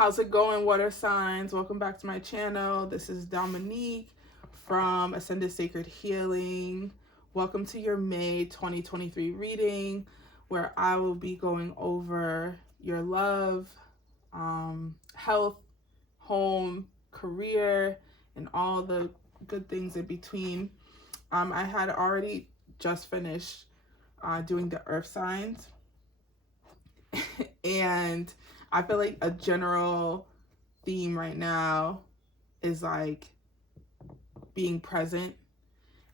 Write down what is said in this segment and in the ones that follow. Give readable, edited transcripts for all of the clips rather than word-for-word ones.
How's it going, water signs? Welcome back to my channel. This is Dominique from Ascended Sacred Healing. Welcome to your May 2023 reading, where I will be going over your love, health, home, career, and all the good things in between. I had already just finished doing the earth signs, and I feel like a general theme right now is like being present,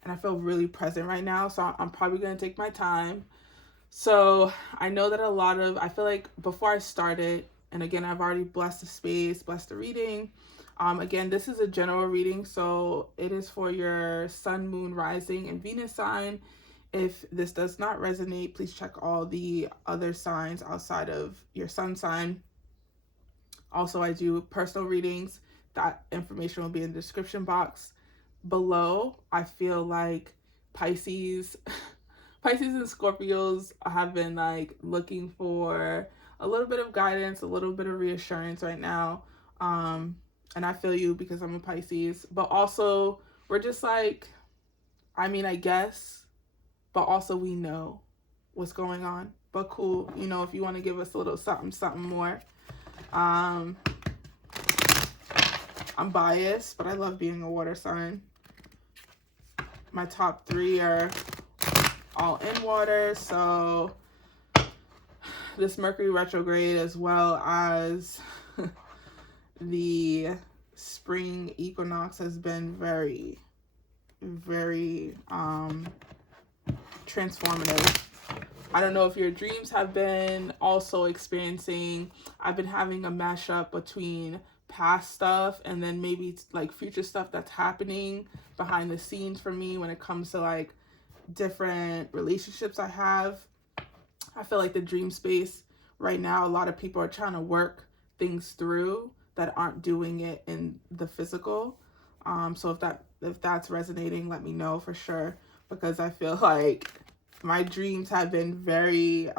and I feel really present right now, so I'm probably going to take my time. So I know that I feel like before I started, and again, I've already blessed the space, blessed the reading. Again, this is a general reading, so it is for your sun, moon, rising, and Venus sign. If this does not resonate, please check all the other signs outside of your sun sign. Also, I do personal readings. That information will be in the description box below. I feel like Pisces and Scorpios have been like looking for a little bit of guidance, a little bit of reassurance right now. And I feel you because I'm a Pisces, but also we're just like, I guess, but also we know what's going on. But cool, if you want to give us a little something more. I'm biased, but I love being a water sign. My top 3 are all in water, so this Mercury retrograde, as well as the spring equinox, has been very, very transformative. I don't know if your dreams have been also experiencing. I've been having a mashup between past stuff and then maybe like future stuff that's happening behind the scenes for me when it comes to like different relationships I have. I feel like the dream space right now, a lot of people are trying to work things through that aren't doing it in the physical. So if that's resonating, let me know for sure, because I feel like my dreams have been very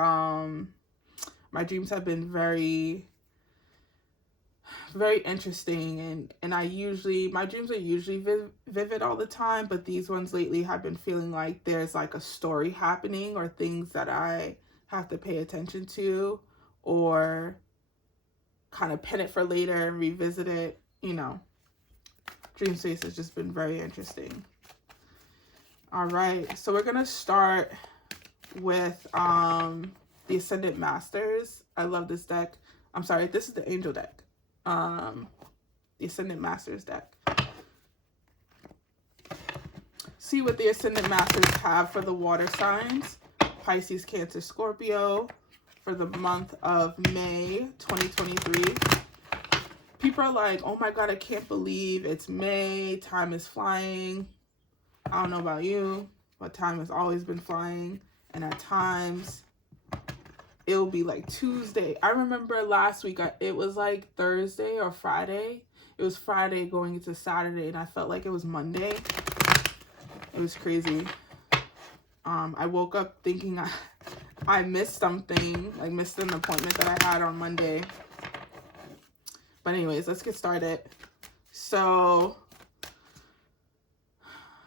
very interesting, and my dreams are usually vivid all the time, but these ones lately have been feeling like there's like a story happening or things that I have to pay attention to or kind of pin it for later and revisit it. Dream space has just been very interesting. All right, so we're gonna start with the Ascendant Masters. I love this deck. I'm sorry, this is the Angel deck. The Ascendant Masters deck. See what the Ascendant Masters have for the water signs: Pisces, Cancer, Scorpio, for the month of May 2023. People are like, oh my God, I can't believe it's May. Time is flying. I don't know about you, but time has always been flying. And at times, it'll be like Tuesday. I remember last week, it was like Thursday or Friday. It was Friday going into Saturday, and I felt like it was Monday. It was crazy. I woke up thinking I missed something, like missed an appointment that I had on Monday. But anyways, let's get started. So,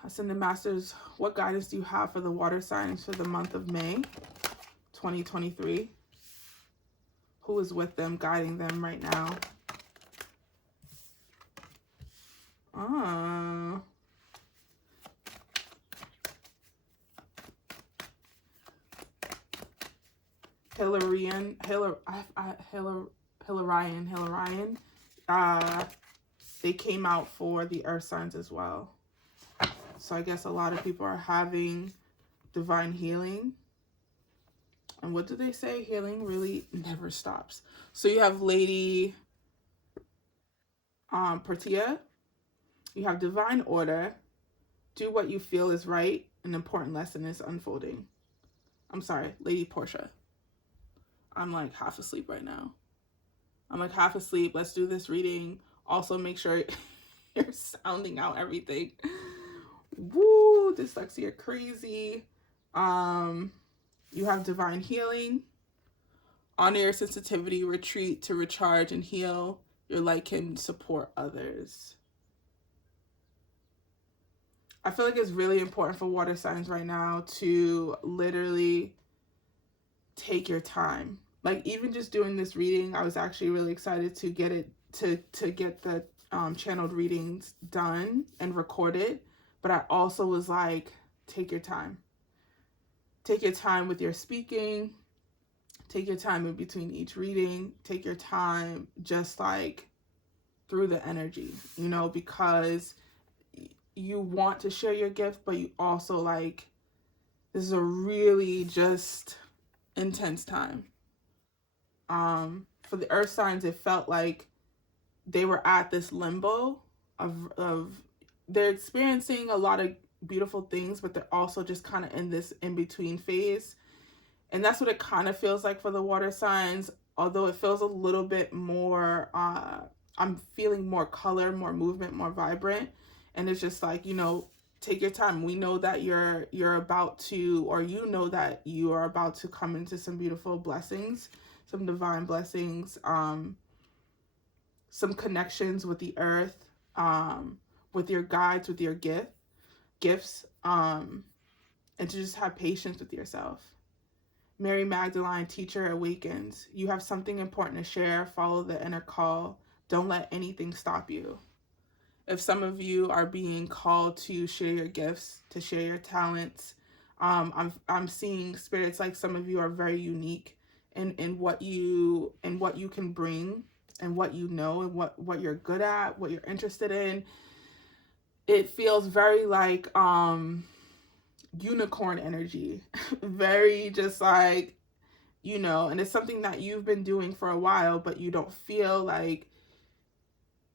Ascendant Masters, what guidance do you have for the water signs for the month of May 2023? Who is with them, guiding them right now? Hilarion. They came out for the earth signs as well. So I guess a lot of people are having divine healing. And what do they say? Healing really never stops. So you have Lady Portia. You have divine order. Do what you feel is right. An important lesson is unfolding. I'm sorry, Lady Portia. I'm like half asleep right now. Let's do this reading. Also make sure you're sounding out everything. Woo, dyslexia crazy. You have divine healing. Honor your sensitivity, retreat to recharge and heal. Your light can support others. I feel like it's really important for water signs right now to literally take your time. Like, even just doing this reading, I was actually really excited to get it, to get the channeled readings done and recorded. But I also was like, take your time. Take your time with your speaking. Take your time in between each reading. Take your time just like through the energy, you know, because you want to share your gift, but you also like, this is a really just intense time. For the earth signs, it felt like they were at this limbo of they're experiencing a lot of beautiful things, but they're also just kind of in this in-between phase. And that's what it kind of feels like for the water signs, although it feels a little bit more, I'm feeling more color, more movement, more vibrant. And it's just like, you know, take your time. We know that you're about to, or you know that you are about to come into some beautiful blessings, some divine blessings, some connections with the earth, with your guides, with your gifts, and to just have patience with yourself. Mary Magdalene, teacher awakens. You have something important to share. Follow the inner call. Don't let anything stop you. If some of you are being called to share your gifts, to share your talents, I'm seeing spirits like some of you are very unique in what you can bring and what you know and what you're good at, what you're interested in. It feels very like unicorn energy, very just like, you know, and it's something that you've been doing for a while, but you don't feel like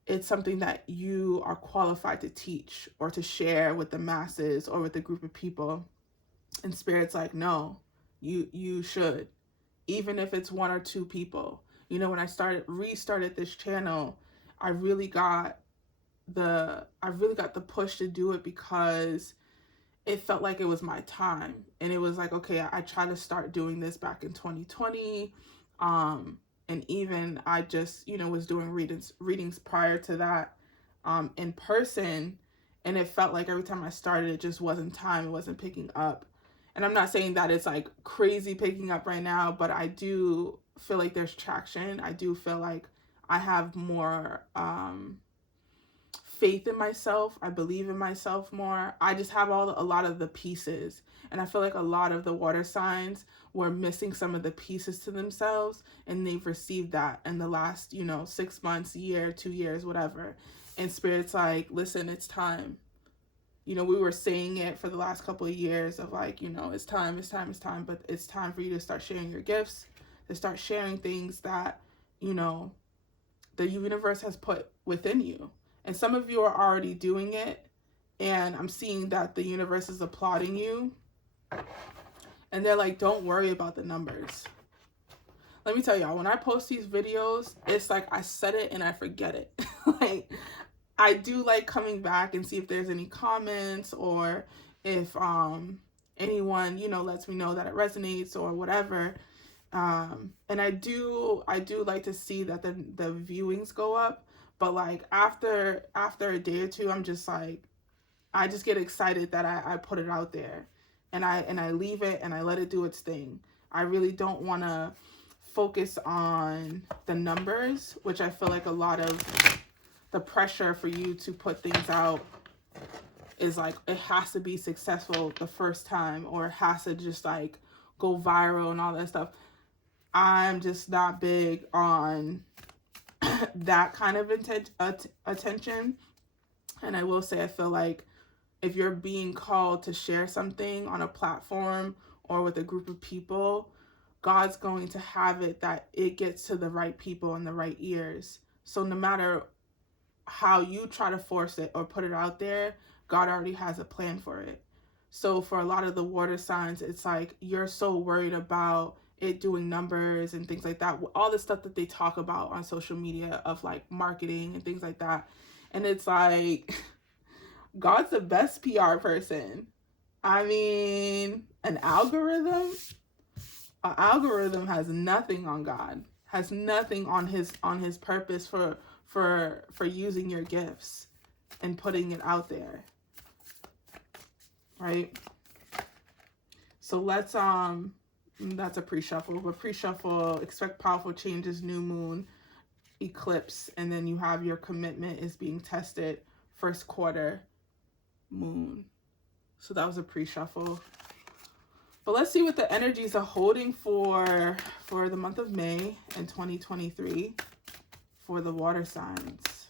it's something that you are qualified to teach or to share with the masses or with a group of people. And Spirit's like, no, you should, even if it's one or two people. You know, when I restarted this channel, I really got the push to do it because it felt like it was my time. And it was like, okay, I tried to start doing this back in 2020. And even I just, you know, was doing readings prior to that, in person. And it felt like every time I started, it just wasn't time. It wasn't picking up. And I'm not saying that it's like crazy picking up right now, but I do feel like there's traction. I do feel like I have more, faith in myself. I believe in myself more. I just have a lot of the pieces. And I feel like a lot of the water signs were missing some of the pieces to themselves, and they've received that in the last, you know, 6 months, year, 2 years, whatever. And Spirit's like, listen, it's time. You know, we were saying it for the last couple of years of like, you know, it's time, but it's time for you to start sharing your gifts, to start sharing things that, you know, the universe has put within you. And some of you are already doing it, and I'm seeing that the universe is applauding you. And they're like, don't worry about the numbers. Let me tell y'all, when I post these videos, it's like I said it and I forget it. Like, I do like coming back and see if there's any comments or if anyone, you know, lets me know that it resonates or whatever. And I do like to see that the viewings go up. But like after a day or two, I'm just like, I just get excited that I put it out there, and I leave it and I let it do its thing. I really don't want to focus on the numbers, which I feel like a lot of the pressure for you to put things out is like, it has to be successful the first time, or it has to just like go viral and all that stuff. I'm just not big on that kind of attention. And I will say, I feel like if you're being called to share something on a platform or with a group of people, God's going to have it that it gets to the right people in the right ears. So no matter how you try to force it or put it out there, God already has a plan for it. So for a lot of the water signs, it's like you're so worried about it doing numbers and things like that, all the stuff that they talk about on social media of like marketing and things like that. And it's like, God's the best PR person. I mean, an algorithm has nothing on God. has nothing on his purpose for using your gifts and putting it out there, right? So let's that's a pre-shuffle, but pre-shuffle, expect powerful changes, new moon, eclipse, and then you have your commitment is being tested, first quarter, moon. So that was a pre-shuffle. But let's see what the energies are holding for the month of May in 2023 for the water signs.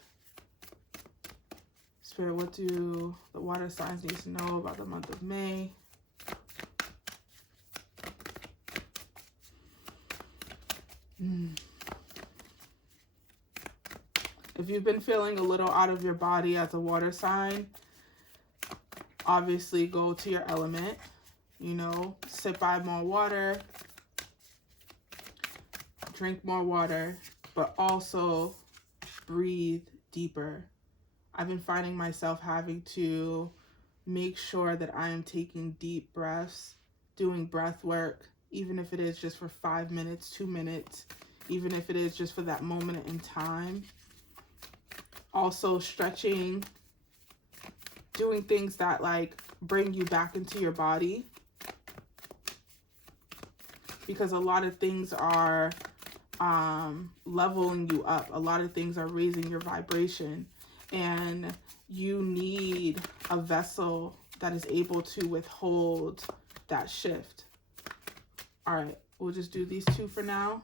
Spirit, what do the water signs need to know about the month of May? If you've been feeling a little out of your body as a water sign, obviously go to your element. You know, sip by more water, drink more water, but also breathe deeper. I've been finding myself having to make sure that I am taking deep breaths, doing breath work, even if it is just for 5 minutes, 2 minutes, even if it is just for that moment in time. Also stretching, doing things that like bring you back into your body. Because a lot of things are leveling you up. A lot of things are raising your vibration. And you need a vessel that is able to withhold that shift. All right, we'll just do these two for now.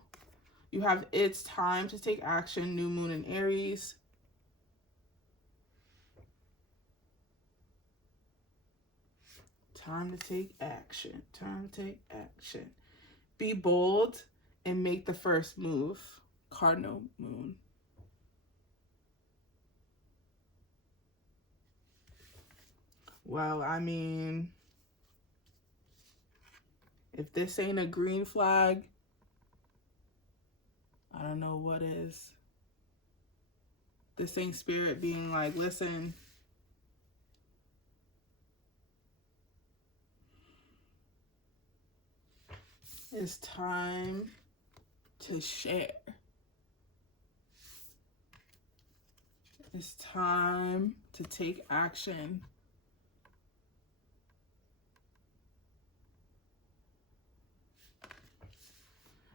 You have it's time to take action, new moon in Aries. Time to take action. Time to take action. Be bold and make the first move. Cardinal moon. Well, I mean, if this ain't a green flag, I don't know what is. This ain't spirit being like, listen, it's time to share. It's time to take action.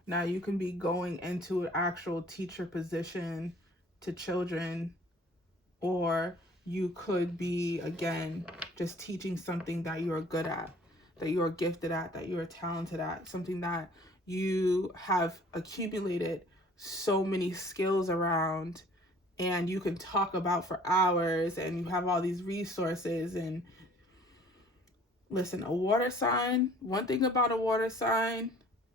Now you can be going into an actual teacher position to children, or you could be, again, just teaching something that you're good at, that you're gifted at, that you're talented at, something that you have accumulated so many skills around and you can talk about for hours, and you have all these resources. And listen, a water sign, one thing about a water sign,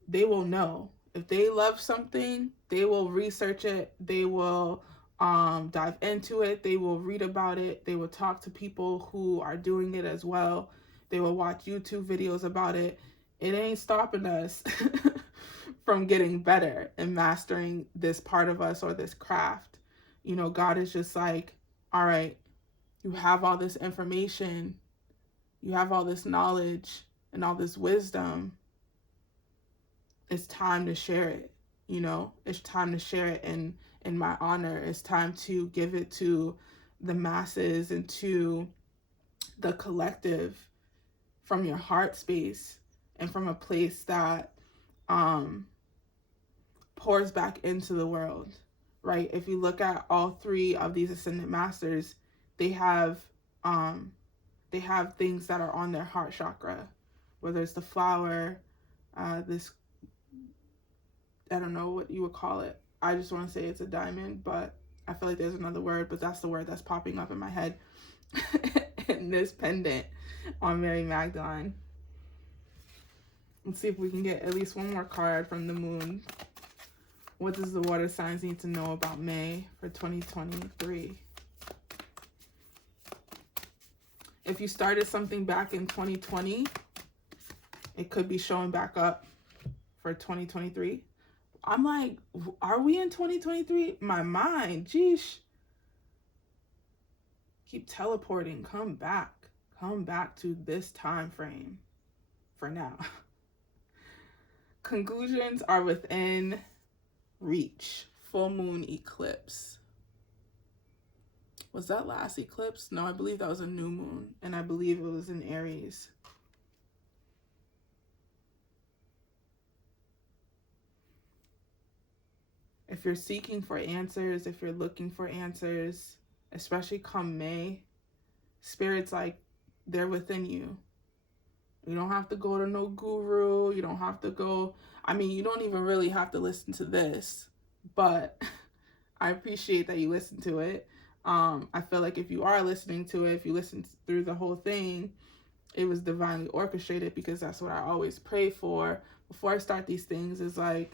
they will know. If they love something, they will research it, they will dive into it, they will read about it, they will talk to people who are doing it as well, they will watch YouTube videos about it. It ain't stopping us from getting better and mastering this part of us or this craft. You know, God is just like, all right, you have all this information, you have all this knowledge and all this wisdom. It's time to share it. You know, it's time to share it in my honor. It's time to give it to the masses and to the collective from your heart space and from a place that pours back into the world, right? If you look at all three of these ascendant masters, they have things that are on their heart chakra, whether it's the flower, this, I don't know what you would call it. I just want to say it's a diamond, but I feel like there's another word, but that's the word that's popping up in my head. And this pendant on Mary Magdalene. Let's see if we can get at least one more card from the moon. What does the water signs need to know about May for 2023? If you started something back in 2020, it could be showing back up for 2023. I'm like, are we in 2023? My mind, geesh. Keep teleporting. Come back to this time frame for now. Conclusions are within. reach. Full moon eclipse. Was that last eclipse? No, I believe that was a new moon, and I believe it was in Aries. If you're seeking for answers, if you're looking for answers, especially come May, Spirit's like, they're within you. You don't have to go to no guru. You don't have to go. I mean, you don't even really have to listen to this, but I appreciate that you listen to it. I feel like if you are listening to it, if you listen through the whole thing, it was divinely orchestrated, because that's what I always pray for before I start these things, is like,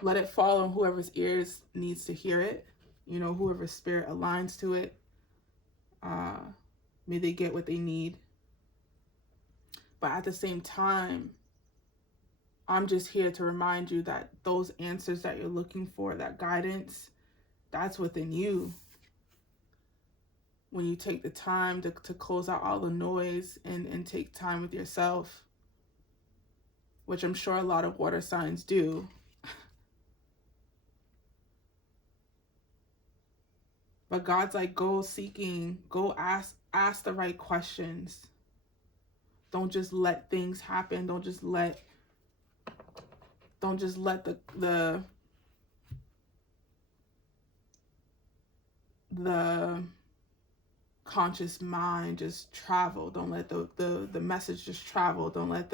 let it fall on whoever's ears needs to hear it. You know, whoever spirit aligns to it. May they get what they need. But at the same time, I'm just here to remind you that those answers that you're looking for, that guidance, that's within you. When you take the time to close out all the noise and take time with yourself, which I'm sure a lot of water signs do. But God's like, go seeking, go ask the right questions. Don't just let things happen. Don't just let the conscious mind just travel. Don't let the message just travel. Don't let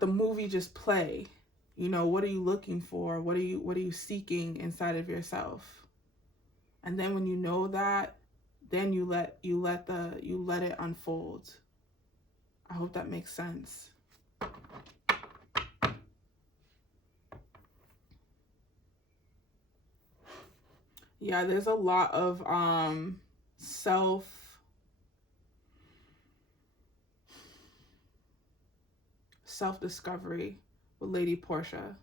the movie just play. You know, what are you looking for? What are you seeking inside of yourself? And then when you know that, then you let it unfold. I hope that makes sense. Yeah, there's a lot of self-discovery with Lady Portia.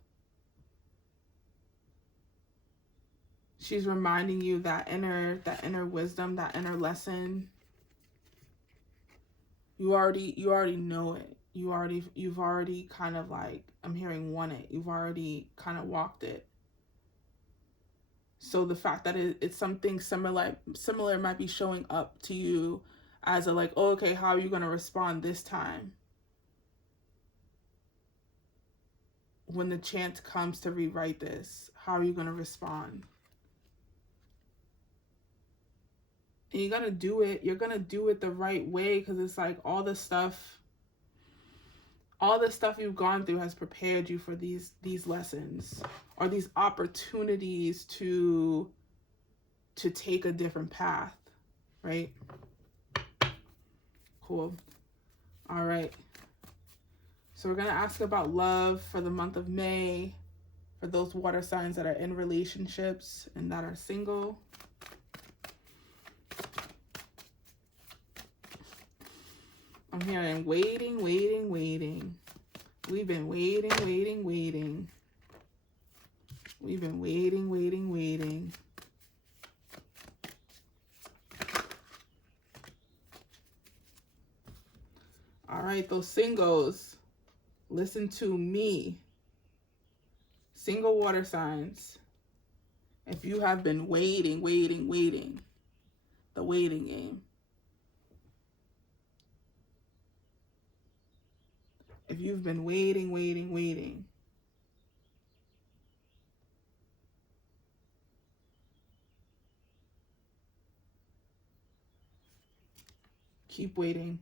She's reminding you that inner wisdom, that inner lesson. You already know it. You've already kind of like, I'm hearing, won it. You've already kind of walked it. So the fact that it's something similar might be showing up to you as a like, oh, okay, how are you going to respond this time? When the chance comes to rewrite this, how are you going to respond? And you're going to do it. You're going to do it the right way, because it's like all the stuff you've gone through has prepared you for these lessons, or these opportunities to take a different path, right? Cool. All right. So we're going to ask about love for the month of May, for those water signs that are in relationships and that are single. I'm hearing waiting. We've been waiting. We've been waiting. All right, those singles, listen to me. Single water signs. If you have been waiting, the waiting game. If you've been waiting. Keep waiting.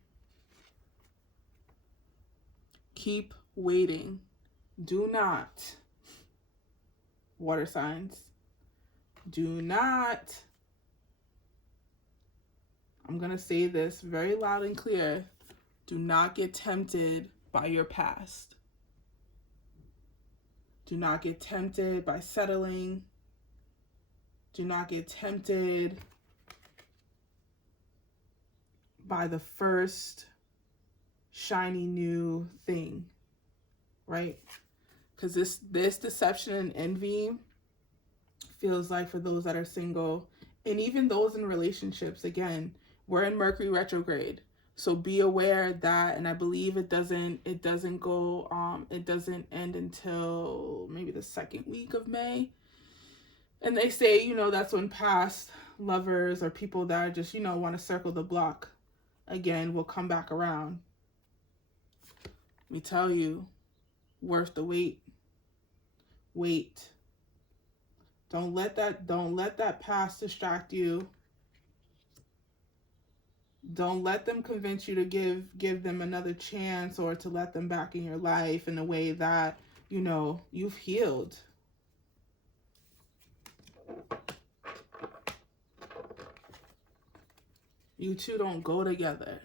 Keep waiting. Do not, water signs, do not, I'm going to say this very loud and clear, do not get tempted by your past. Do not get tempted by settling. Do not get tempted by the first shiny new thing, right? Because this deception and envy feels like, for those that are single, and even those in relationships, again, we're in Mercury retrograde. So be aware of that. And I believe it doesn't end until maybe the second week of May. And they say, you know, that's when past lovers or people that are just, you know, want to circle the block again will come back around. Let me tell you, worth the wait. Wait. Don't let that past distract you. Don't let them convince you to give them another chance, or to let them back in your life in a way that, you know, you've healed. You two don't go together.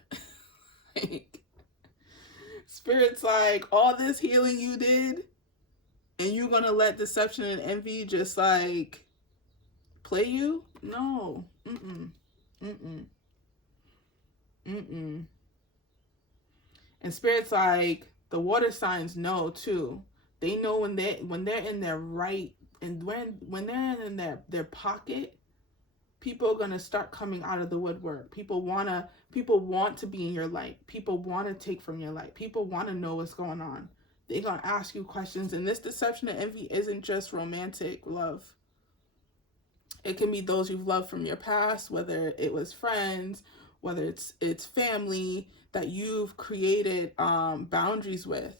Spirit's like, all this healing you did, and you're gonna let deception and envy just like play you? No. And Spirit's like, the water signs know too. They know when they're in their right, and when they're in their pocket, people are gonna start coming out of the woodwork. People want to be in your light. People want to take from your light. People want to know what's going on. They're gonna ask you questions. And this deception and envy isn't just romantic love. It can be those you've loved from your past, whether it was friends, whether it's family that you've created boundaries with,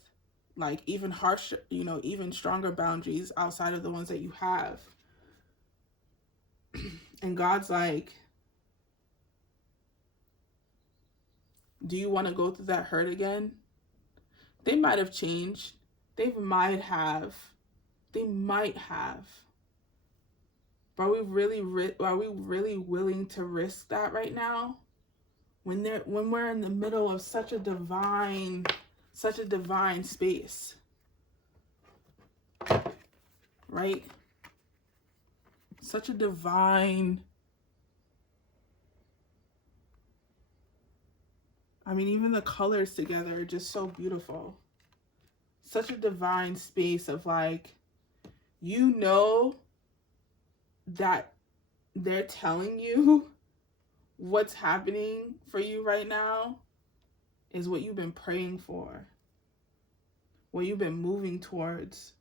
like even harsher, you know, even stronger boundaries outside of the ones that you have. And God's like, do you want to go through that hurt again? They might have changed. They might have. But are we really willing to risk that right now? When we're in the middle of such a divine space, right? Such a divine, I mean, even the colors together are just so beautiful. Such a divine space of like, you know that they're telling you what's happening for you right now is what you've been praying for, what you've been moving towards,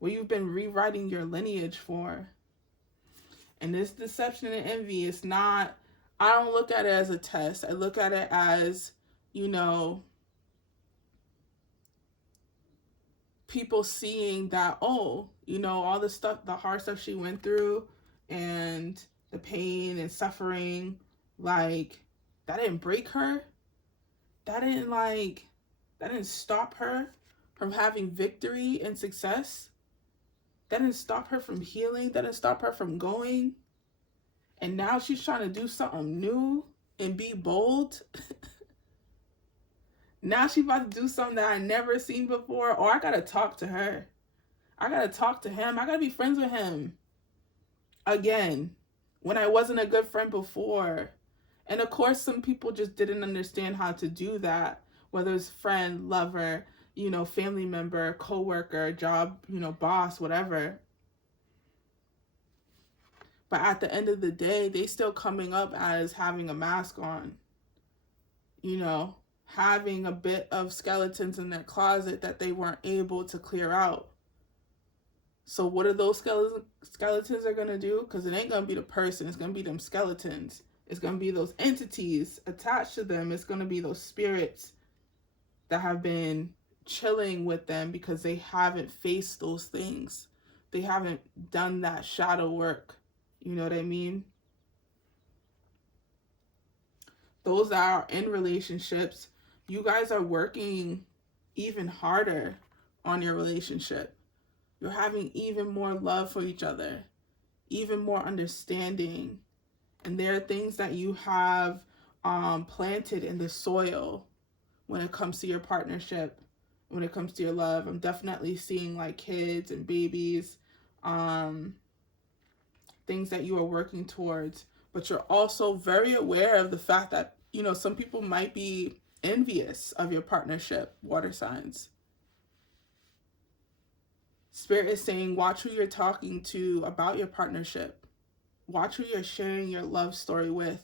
what you've been rewriting your lineage for. And this deception and envy is not, I don't look at it as a test. I look at it as, you know, people seeing that, oh, you know, all the stuff, the hard stuff she went through and the pain and suffering, like, that didn't break her. That didn't stop her from having victory and success. That didn't stop her from healing. That didn't stop her from going. And now she's trying to do something new and be bold. Now she's about to do something that I never seen before. Or I gotta talk to her. I gotta talk to him. I gotta be friends with him again, when I wasn't a good friend before. And of course, some people just didn't understand how to do that, whether it's friend, lover, you know, family member, coworker, job, you know, boss, whatever. But at the end of the day, they still coming up as having a mask on, you know, having a bit of skeletons in their closet that they weren't able to clear out. So what are those skeletons are going to do? Because it ain't going to be the person. It's going to be them skeletons. It's going to be those entities attached to them. It's going to be those spirits that have been chilling with them because they haven't faced those things. They haven't done that shadow work. You know what I mean? Those that are in relationships, you guys are working even harder on your relationship. You're having even more love for each other, even more understanding. And there are things that you have planted in the soil when it comes to your partnership, when it comes to your love. I'm definitely seeing like kids and babies, things that you are working towards. But you're also very aware of the fact that, you know, some people might be envious of your partnership, water signs. Spirit is saying, watch who you're talking to about your partnership. Watch who you're sharing your love story with.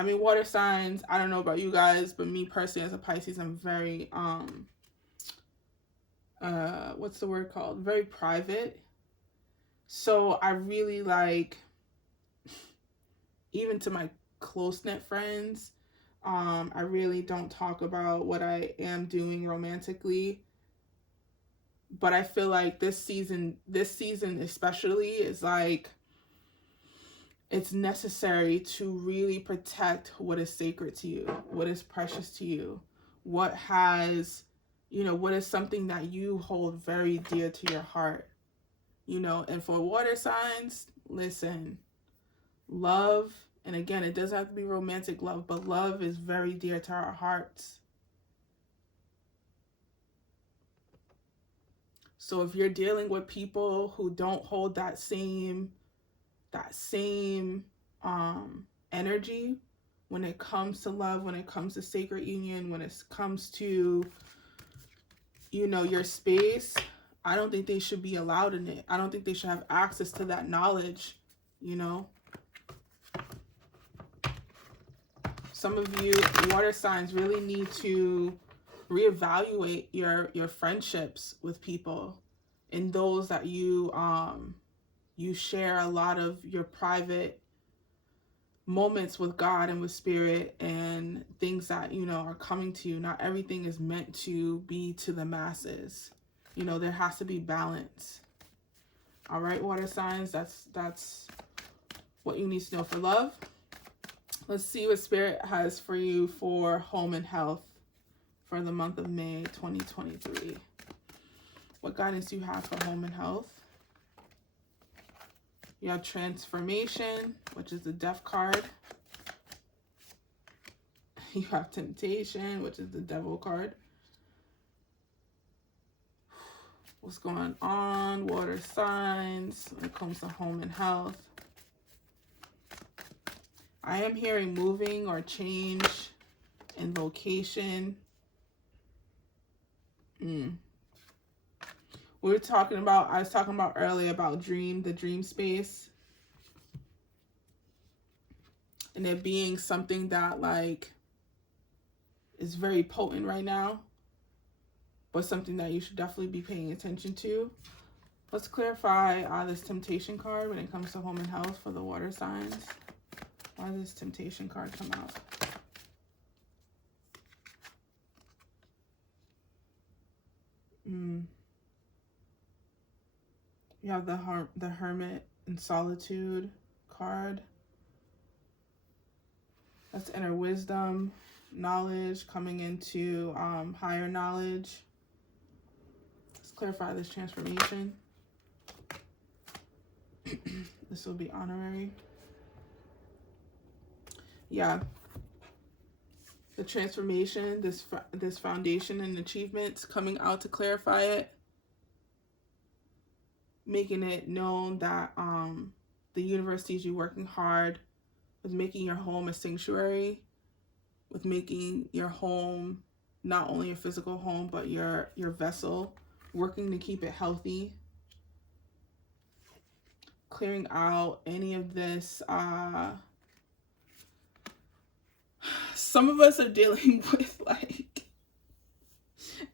I mean, water signs, I don't know about you guys, but me personally as a Pisces, I'm very, what's the word called? Very private. So I really like, even to my close-knit friends, I really don't talk about what I am doing romantically. But I feel like this season especially is like, it's necessary to really protect what is sacred to you, what is precious to you, what has, what is something that you hold very dear to your heart, and for water signs, listen, love, and again, it doesn't have to be romantic love, but love is very dear to our hearts. So if you're dealing with people who don't hold that same energy when it comes to love, when it comes to sacred union, when it comes to, your space, I don't think they should be allowed in it. I don't think they should have access to that knowledge, Some of you water signs really need to reevaluate your friendships with people, and those that you share a lot of your private moments with God and with spirit and things that, are coming to you. Not everything is meant to be to the masses. There has to be balance. All right, water signs, that's what you need to know for love. Let's see what spirit has for you for home and health for the month of May 2023. What guidance do you have for home and health? You have transformation, which is the death card. You have temptation, which is the devil card. What's going on, water signs, when it comes to home and health? I am hearing moving or change in location. I was talking about earlier about the dream space. And it being something that like is very potent right now, but something that you should definitely be paying attention to. Let's clarify this temptation card when it comes to home and health for the water signs. Why does this temptation card come out? You have the Hermit and Solitude card. That's inner wisdom, knowledge, coming into higher knowledge. Let's clarify this transformation. This will be honorary. Yeah. The transformation, this foundation and achievements coming out to clarify it. Making it known that the universe sees you working hard with making your home a sanctuary, with making your home not only your physical home, but your vessel, working to keep it healthy. Clearing out any of this. Some of us are dealing with like,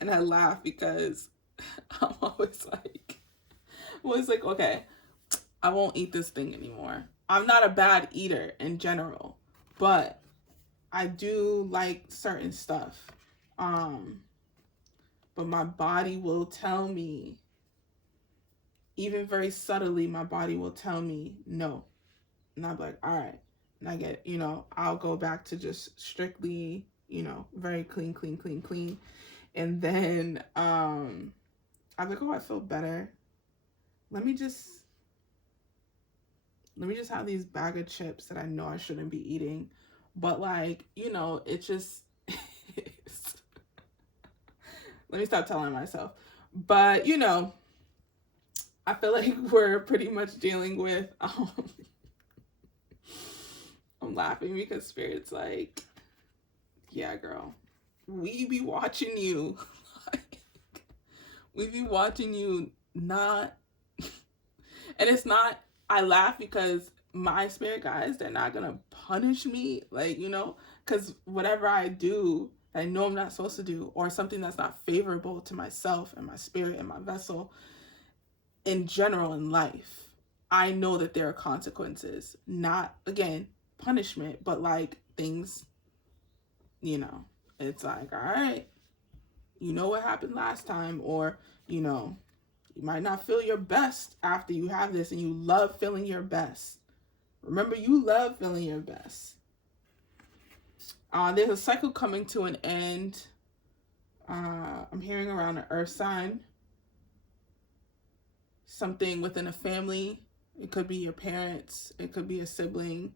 and I laugh because I'm always like, okay, I won't eat this thing anymore. I'm not a bad eater in general, but I do like certain stuff. But my body will tell me, even very subtly, my body will tell me no. And I'm like, all right. And I get, I'll go back to just strictly, very clean. And then I'm like, oh, I feel better. Let me just have these bag of chips that I know I shouldn't be eating. But like, it just is. Let me stop telling myself. But, I feel like we're pretty much dealing with, I'm laughing because Spirit's like, yeah, girl, we be watching you. We be watching you not, and it's not, I laugh because my spirit guides, they're not gonna punish me, like, you know, because whatever I do I know I'm not supposed to do, or something that's not favorable to myself and my spirit and my vessel in general in life, I know that there are consequences. Not, again, punishment, but like things, you know, it's like, all right, you know what happened last time, or, you know, you might not feel your best after you have this, and you love feeling your best. Remember, you love feeling your best. There's a cycle coming to an end. I'm hearing around an earth sign. Something within a family. It could be your parents. It could be a sibling.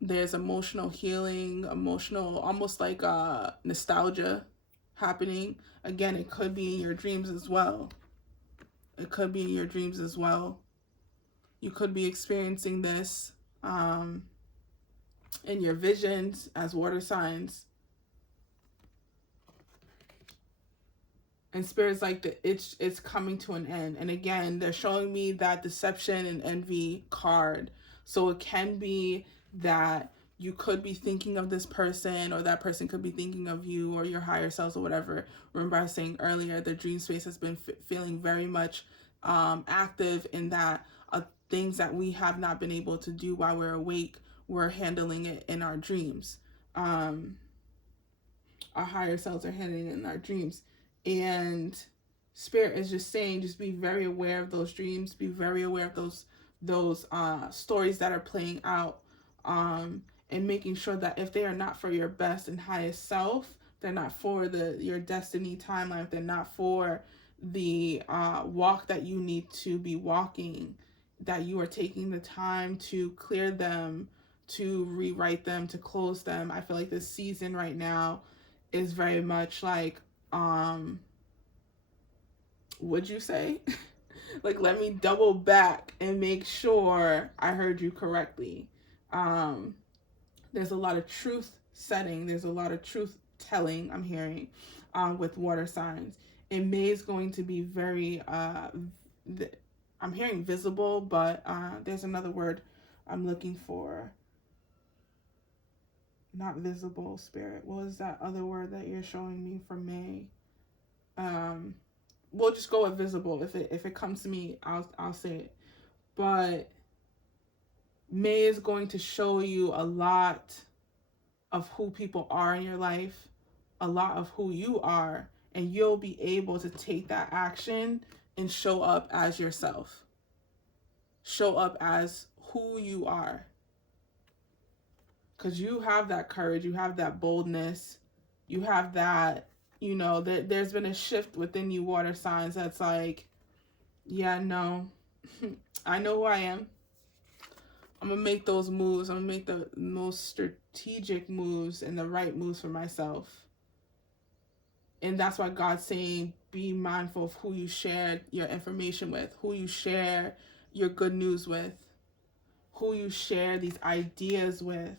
There's emotional healing, emotional, almost like nostalgia happening. Again, it could be in your dreams as well. It could be in your dreams as well. You could be experiencing this in your visions as water signs. And spirit's like it's coming to an end. And again, they're showing me that deception and envy card. So it can be that you could be thinking of this person, or that person could be thinking of you or your higher selves or whatever. Remember I was saying earlier, the dream space has been feeling very much active in that things that we have not been able to do while we're awake, we're handling it in our dreams. Our higher selves are handling it in our dreams. And spirit is just saying, just be very aware of those dreams, be very aware of those stories that are playing out, and making sure that if they are not for your best and highest self, they're not for your destiny timeline, if they're not for the walk that you need to be walking, that you are taking the time to clear them, to rewrite them, to close them. I feel like this season right now is very much like, would you say? Like, let me double back and make sure I heard you correctly. There's a lot of truth setting. There's a lot of truth telling I'm hearing with water signs. And May is going to be very, I'm hearing visible, but there's another word I'm looking for. Not visible, spirit. What was that other word that you're showing me for May? We'll just go with visible. If it comes to me, I'll say it. But May is going to show you a lot of who people are in your life, a lot of who you are, and you'll be able to take that action and show up as yourself. Show up as who you are. Because you have that courage, you have that boldness, you have that, you know, there's been a shift within you, water signs, that's like, yeah, no, I know who I am. I'm going to make those moves. I'm going to make the most strategic moves and the right moves for myself. And that's why God's saying, be mindful of who you share your information with, who you share your good news with, who you share these ideas with.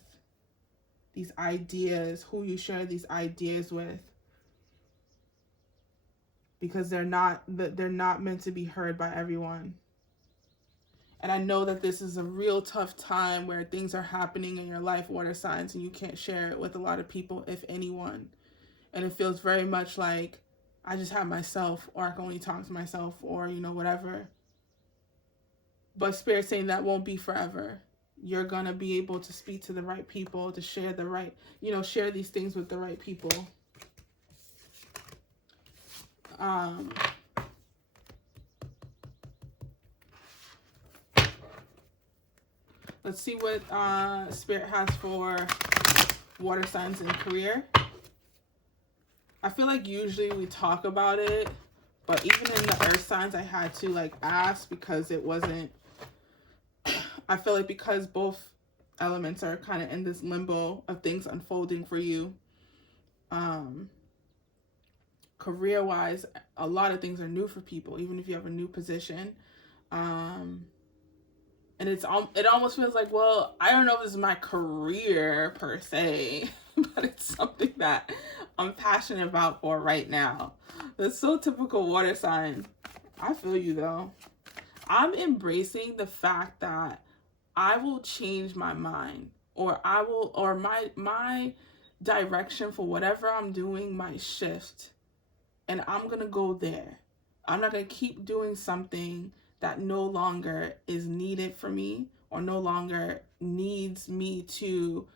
These ideas, who you share these ideas with, because they're not meant to be heard by everyone. And I know that this is a real tough time where things are happening in your life, water signs, and you can't share it with a lot of people, if anyone. And it feels very much like I just have myself, or I can only talk to myself, or, you know, whatever. But Spirit's saying that won't be forever. You're going to be able to speak to the right people, to share the right, you know, share these things with the right people. Let's see what Spirit has for water signs and career. I feel like usually we talk about it, but even in the earth signs, I had to like ask, because it wasn't, I feel like because both elements are kind of in this limbo of things unfolding for you. Career-wise, a lot of things are new for people, even if you have a new position. And it almost feels like, well, I don't know if this is my career per se, but it's something that I'm passionate about for right now. That's so typical water sign. I feel you though. I'm embracing the fact that I will change my mind, or my direction for whatever I'm doing might shift, and I'm going to go there. I'm not going to keep doing something that no longer is needed for me, or no longer needs me to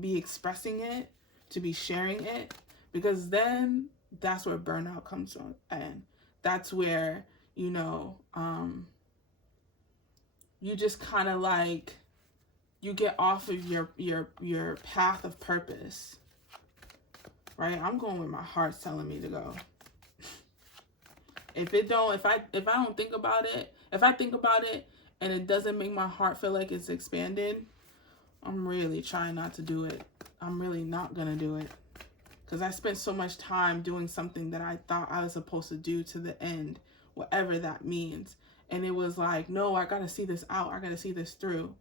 be expressing it, to be sharing it, because then that's where burnout comes from. And that's where, you know, you just kind of like, you get off of your path of purpose, right? I'm going where my heart's telling me to go. If I don't think about it, if I think about it and it doesn't make my heart feel like it's expanded, I'm really trying not to do it. I'm really not gonna do it, because I spent so much time doing something that I thought I was supposed to do to the end, whatever that means. And it was like, no, I gotta see this out. I gotta see this through.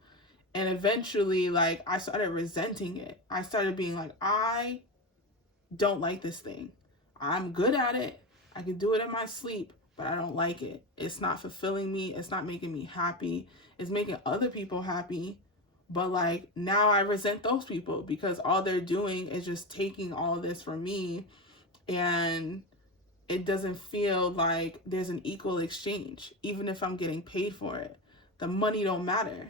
And eventually, like, I started resenting it. I started being like, I don't like this thing. I'm good at it. I can do it in my sleep, but I don't like it. It's not fulfilling me. It's not making me happy. It's making other people happy. But like, now I resent those people, because all they're doing is just taking all of this from me, and it doesn't feel like there's an equal exchange, even if I'm getting paid for it. The money don't matter.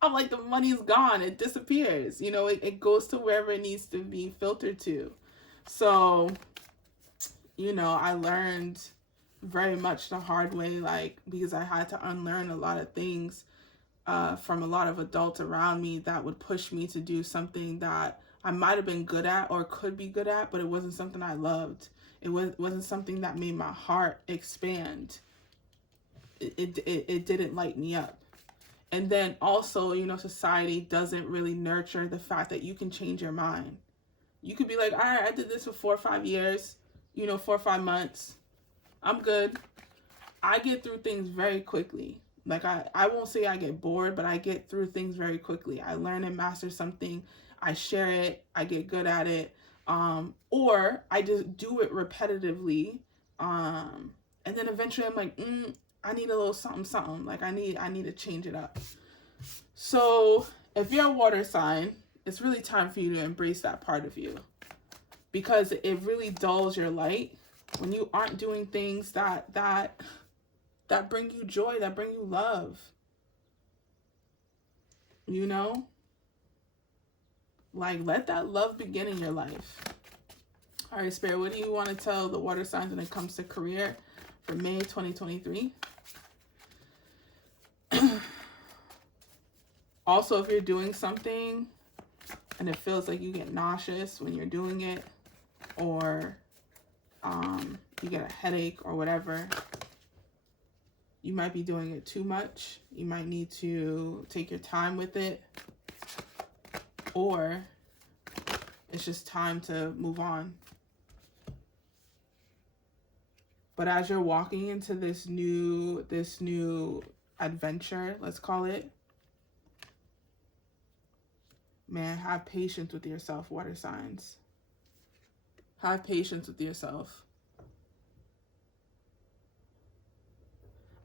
I'm like, the money's gone. It disappears. You know, it goes to wherever it needs to be filtered to. So, you know, I learned very much the hard way, like, because I had to unlearn a lot of things from a lot of adults around me that would push me to do something that I might have been good at or could be good at, but it wasn't something I loved. It wasn't something that made my heart expand. It didn't light me up. And then also, you know, society doesn't really nurture the fact that you can change your mind. You could be like, all right, I did this for 4 or 5 years, you know, 4 or 5 months. I'm good. I get through things very quickly. Like, I won't say I get bored, but I get through things very quickly. I learn and master something. I share it. I get good at it. Or I just do it repetitively. And then eventually I'm like, I need a little something, something. Like, I need to change it up. So if you're a water sign, it's really time for you to embrace that part of you, because it really dulls your light when you aren't doing things that bring you joy, that bring you love. You know? Like, let that love begin in your life. All right, Spirit, what do you want to tell the water signs when it comes to career for May 2023? Also, if you're doing something and it feels like you get nauseous when you're doing it, or you get a headache or whatever, you might be doing it too much. You might need to take your time with it, or it's just time to move on. But as you're walking into this new adventure, let's call it, man, have patience with yourself, water signs. Have patience with yourself.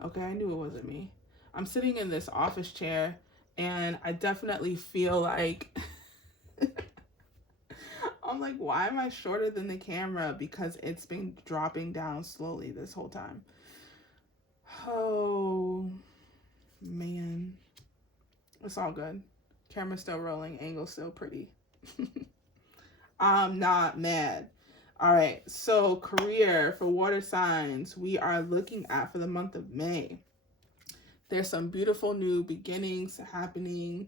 Okay, I knew it wasn't me. I'm sitting in this office chair, and I definitely feel like I'm like, why am I shorter than the camera? Because it's been dropping down slowly this whole time. Oh, man. It's all good. Camera's still rolling. Angle's still pretty. I'm not mad. All right. So career for water signs, we are looking at for the month of May. There's some beautiful new beginnings happening.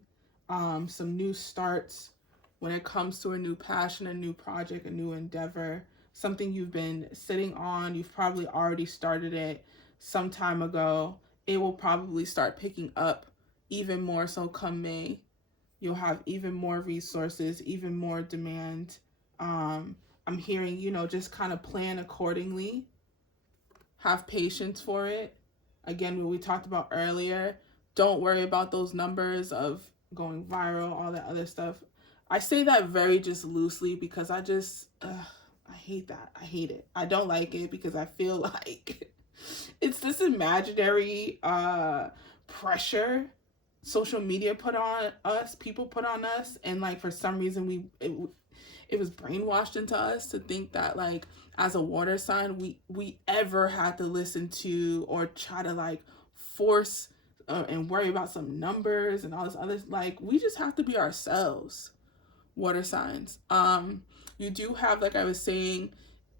Some new starts when it comes to a new passion, a new project, a new endeavor, something you've been sitting on. You've probably already started it some time ago. It will probably start picking up even more so come May. You'll have even more resources, even more demand. I'm hearing, you know, just kind of plan accordingly. Have patience for it. Again, what we talked about earlier, don't worry about those numbers of going viral, all that other stuff. I say that very just loosely because I hate that. I hate it. I don't like it because I feel like It's this imaginary pressure social media put on us, people put on us, and like for some reason it was brainwashed into us to think that like as a water sign we ever had to listen to or try to like force and worry about some numbers and all this other, like we just have to be ourselves, water signs. You do have, like I was saying,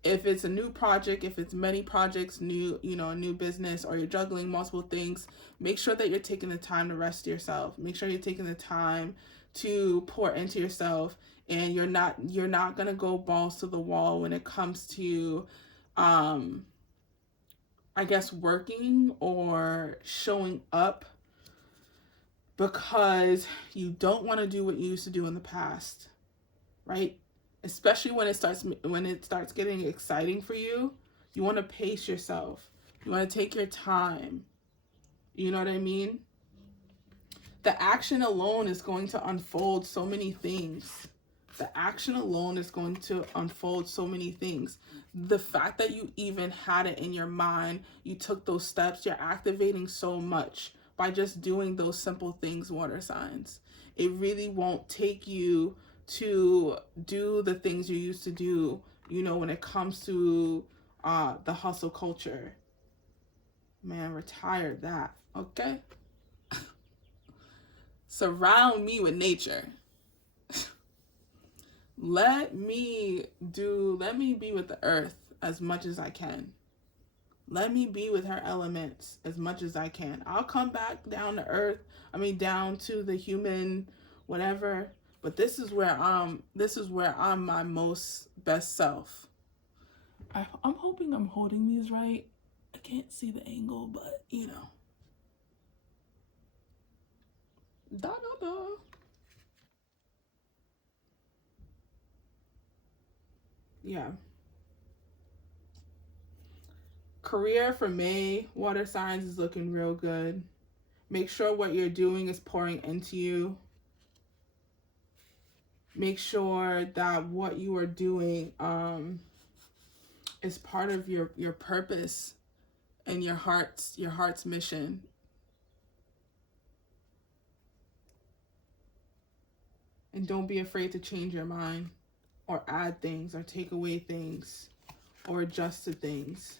if it's a new project, if it's many projects, new, you know, a new business, or you're juggling multiple things, make sure that you're taking the time to rest yourself. Make sure you're taking the time to pour into yourself, and you're not gonna go balls to the wall when it comes to I guess working or showing up because you don't want to do what you used to do in the past, right? Especially when it starts getting exciting for you. You want to pace yourself. You want to take your time. You know what I mean? The action alone is going to unfold so many things. The action alone is going to unfold so many things. The fact that you even had it in your mind, you took those steps, you're activating so much by just doing those simple things, water signs. It really won't take you to do the things you used to do, you know, when it comes to the hustle culture. Man, retire that, okay? Surround me with nature. Let me be with the earth as much as I can. Let me be with her elements as much as I can. I'll come back down to earth. Down to the human, whatever. But this is where I'm my most best self. I'm hoping I'm holding these right. I can't see the angle, but you know. Da da da. Yeah. Career for May, water signs, is looking real good. Make sure what you're doing is pouring into you. Make sure that what you are doing is part of your purpose and your heart's mission. And don't be afraid to change your mind or add things or take away things or adjust to things.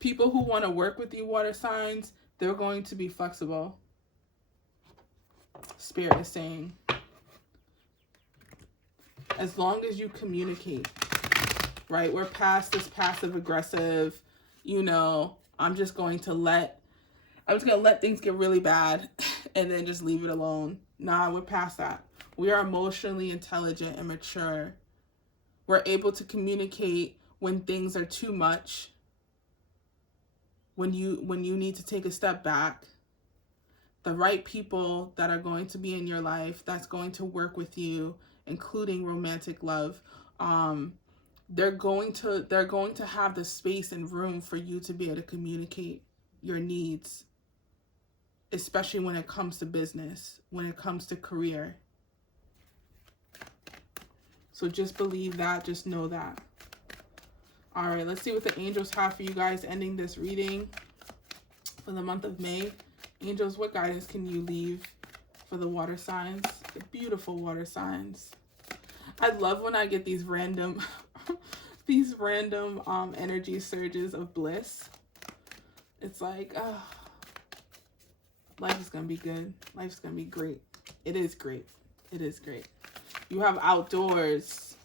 People who want to work with you, water signs, they're going to be flexible. Spirit is saying, as long as you communicate, right? We're past this passive aggressive, you know, I'm just going to let things get really bad and then just leave it alone. Nah, we're past that. We are emotionally intelligent and mature. We're able to communicate when things are too much, when you need to take a step back. The right people that are going to be in your life, that's going to work with you, including romantic love, they're going to have the space and room for you to be able to communicate your needs, especially when it comes to business, when it comes to career. So just believe that, just know that. All right, let's see what the angels have for you guys ending this reading for the month of May. Angels, what guidance can you leave for the water signs? The beautiful water signs. I love when I get these random energy surges of bliss. It's like, life is going to be good. Life's going to be great. It is great. It is great. You have outdoors.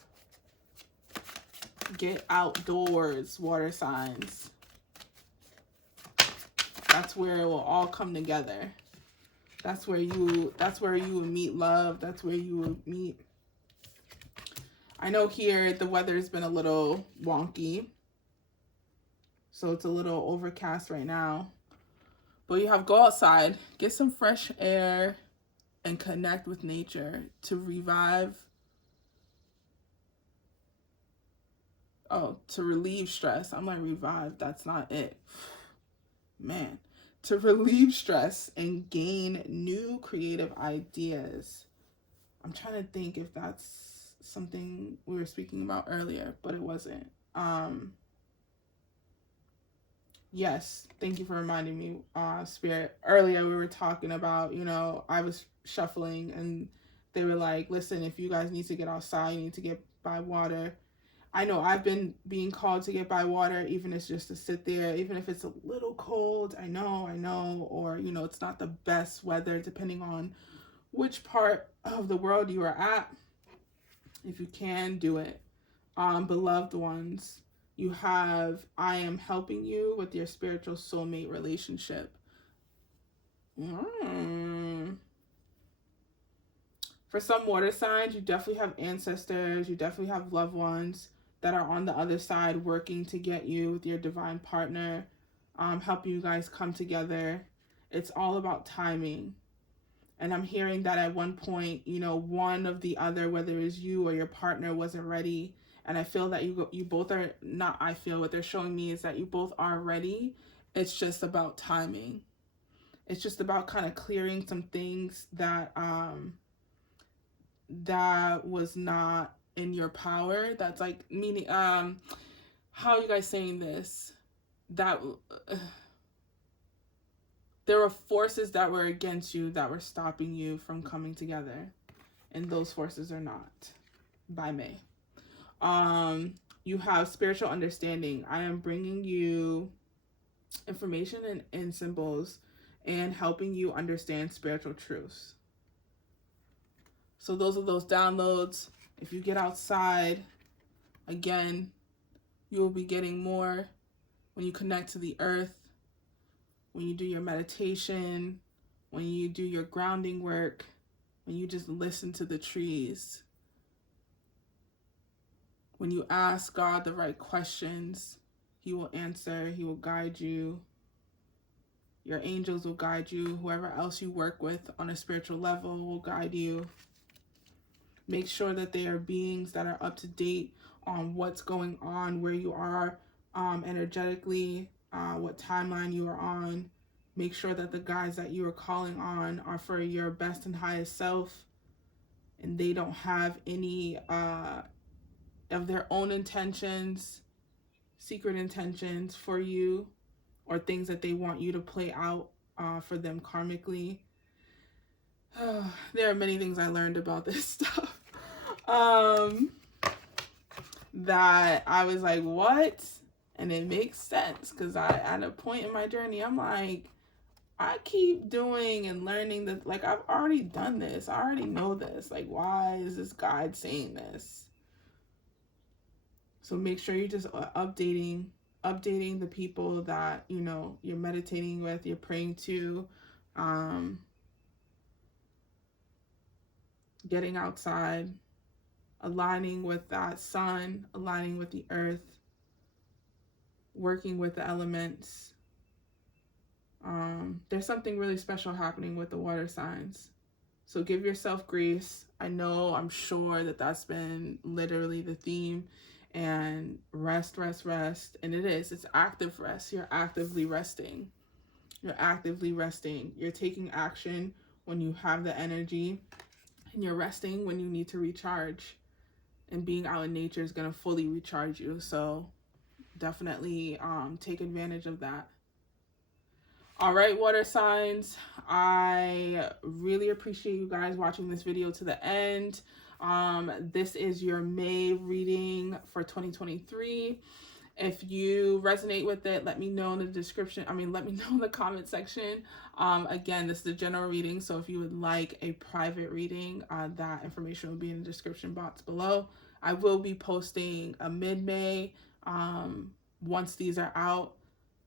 Get outdoors, water signs. That's where it will all come together. That's where you will meet love. That's where you will meet. I know here the weather's been a little wonky. So it's a little overcast right now. But you have go outside, get some fresh air, and connect with nature to revive. Oh, to relieve stress. I'm like, revive. That's not it. Man. To relieve stress and gain new creative ideas. I'm trying to think if that's something we were speaking about earlier, but it wasn't. Yes, thank you for reminding me, Spirit. Earlier we were talking about, I was shuffling and they were like, listen, if you guys need to get outside, you need to get by water. I know I've been being called to get by water, even if it's just to sit there, even if it's a little cold. I know, or, it's not the best weather, depending on which part of the world you are at. If you can, do it. Beloved ones, you have, I am helping you with your spiritual soulmate relationship. For some water signs, you definitely have ancestors, you definitely have loved ones that are on the other side working to get you with your divine partner, helping you guys come together. It's all about timing. And I'm hearing that at one point, one of the other, whether it's you or your partner, wasn't ready. And I feel that you both are not, I feel what they're showing me is that you both are ready. It's just about timing. It's just about kind of clearing some things that was not in your power. That's like meaning, how are you guys saying this? That there were forces that were against you that were stopping you from coming together. And those forces are not by May. You have spiritual understanding. I am bringing you information and symbols and helping you understand spiritual truths. So those are those downloads. If you get outside, again, you will be getting more when you connect to the earth, when you do your meditation, when you do your grounding work, when you just listen to the trees. When you ask God the right questions, He will answer, He will guide you. Your angels will guide you. Whoever else you work with on a spiritual level will guide you. Make sure that they are beings that are up to date on what's going on, where you are energetically, what timeline you are on. Make sure that the guys that you are calling on are for your best and highest self, and they don't have any of their own intentions, secret intentions for you, or things that they want you to play out for them karmically. There are many things I learned about this stuff that I was like, what? And it makes sense, because at a point in my journey, I'm like, I keep doing and learning that, like, I've already done this. I already know this. Like, why is this guide saying this? So make sure you're just updating the people that, you're meditating with, you're praying to, getting outside, aligning with that sun, aligning with the earth, working with the elements. There's something really special happening with the water signs. So give yourself grace. I'm sure that's been literally the theme. And rest. And it's active rest. You're actively resting. You're taking action when you have the energy. And you're resting when you need to recharge. And being out in nature is going to fully recharge you. So definitely take advantage of that. All right, water signs, I really appreciate you guys watching this video to the end. This is your May reading for 2023. If you resonate with it, let me know in the description. Let me know in the comment section. Again, this is a general reading, so if you would like a private reading, that information will be in the description box below. I will be posting a mid-May once these are out,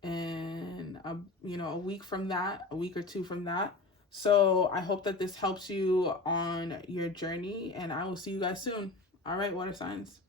and a week or two from that. So I hope that this helps you on your journey, and I will see you guys soon. All right, water signs.